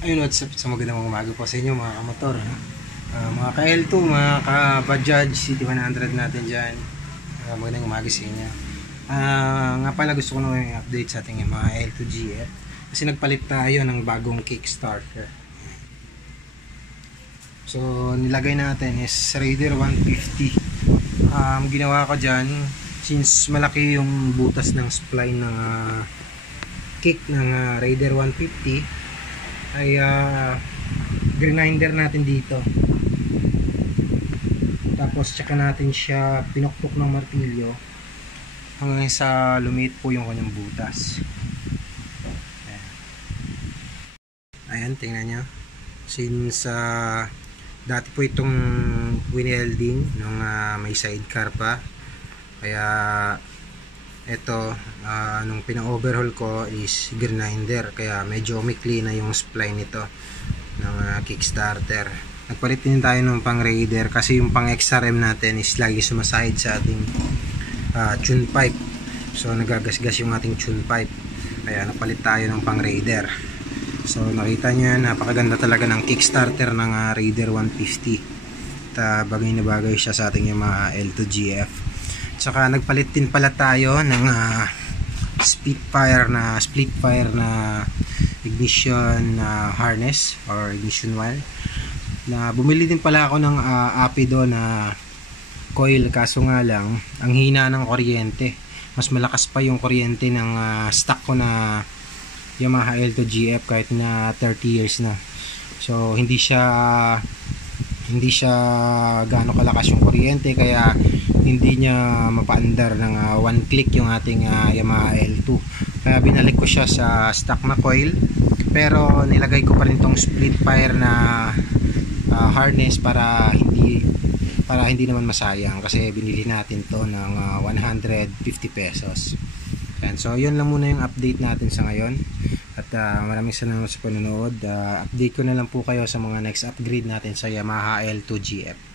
Ayun, what's up? Sa magandang umaga po sa inyo mga kamotor. Mga ka-L2, mga ka-Bajaj City 100 natin dyan. Magandang umaga sa inyo. Nga pala gusto ko nang i-update sa ating mga L2 GF. Kasi nagpalit tayo ng bagong kickstarter. So, nilagay natin is Raider 150. Ginawa ko dyan, since malaki yung butas ng spline ng kick ng Raider 150, ay grinder natin dito, tapos tsaka natin siya pinukpok ng martilyo hanggang sa lumit po yung kanyang butas. Ayan, tingnan nyo, since dati po itong winelding nung may sidecar pa, kaya ito nung pina-overhaul ko is grinder, kaya medyo umikli na yung spline nito ng kickstarter. Nagpalit din tayo ng pang Raider kasi yung pang XRM natin is lagi sumasahid sa ating tune pipe, so nagagasgas yung ating tune pipe, kaya napalit tayo ng pang Raider. So nakita nyo yan, napakaganda talaga ng kickstarter ng Raider 150 at bagay na bagay siya sa ating yung mga L2 GF. Saka nagpalit din pala tayo ng split fire na ignition harness or ignition wire. Bumili din pala ako ng Apido na coil, kaso nga lang ang hina ng kuryente. Mas malakas pa yung kuryente ng stock ko na Yamaha L2 GF kahit na 30 years na. So hindi siya gaano kalakas yung kuryente, kaya hindi niya mapaandar ng one click yung ating Yamaha L2. Kaya binalik ko siya sa stock na coil, pero nilagay ko pa rin tong split fire na harness para hindi naman masayang, kasi binili natin to ng 150 pesos. And so yun lang muna yung update natin sa ngayon, at maraming salamat sa panonood. Update ko na lang po kayo sa mga next upgrade natin sa Yamaha L2 GF.